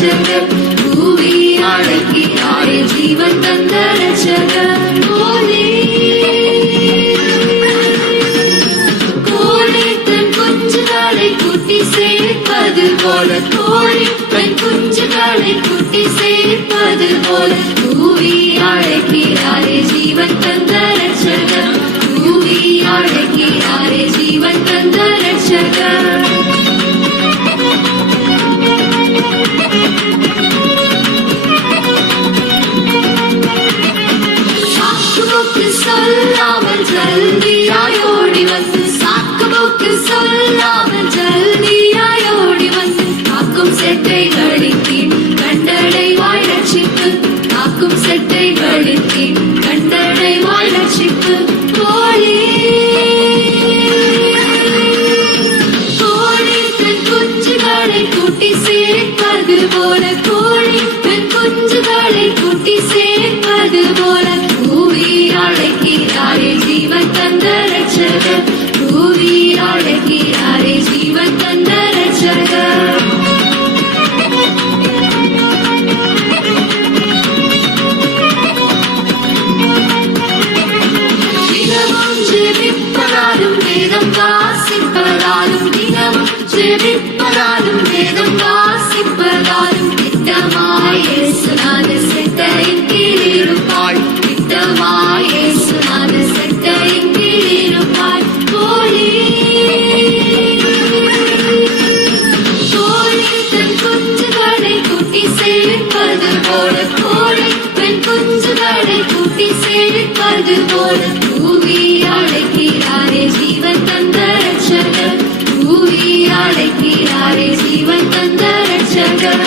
ரட்சகர் பூவி அழைக்கிறாரே ஜீவன் தந்த ரட்சகர் கோழி தன் குஞ்சுகளை குட்டி சேர்ப்பது போல கோழி தன் குஞ்சுகளை குட்டி சேர்ப்பது போல பூவி அழைக்கிறாரே ஜீவன் தந்த ரட்சகர் பூவி அழைக்கிறாரே ஜீவன் தந்த ரட்சகர் சொல்லாமல் ஜல்தியாய் ஓடி வந்து சாக்குபோக்கு சொல்லாமல் ஜல்தியாய் ஓடி வந்து காக்கும் செட்டைகளின் கீழ் கண்டடைவாய் ரட்சிப்பு காக்கும் செட்டைகளின் கீழ் கண்டடைவாய் ரட்சிப்பு கோழி தன் குஞ்சுகளை கூட்டி சேர்ப்பது போல கோழி தன் குஞ்சுகளை கூட்டி சேர்ப்பது போல பூவி அழைக்கிறாரே ஜீவன் தந்த ரட்சகர் பூவி அழைக்கிறாரே ஜீவன் தந்த ரட்சகர் தினமும் ஜெபிப்பதாலும் வேதம் வாசிப்பதாலும் தினமும் ஜெபிப்பதாலும் வேதம் வாசிப்பதாலும் திட்டமாய் இயேசுநாத செட்டையின் கீழ் இருப்பாய் திட்டமாய் இயேசுநாத செட்டையின் கீழ் இருப்பாய் கோழி தன் குஞ்சுகளை கூட்டி சேர்ப்பது போல கோழி தன் குஞ்சுகளை கூட்டி சேர்ப்பது போல பூவி அழைக்கிறாரே ஜீவன் தந்த ரட்சகர் பூவி அழைக்கிறாரே ஜீவன் தந்த ரட்சகர்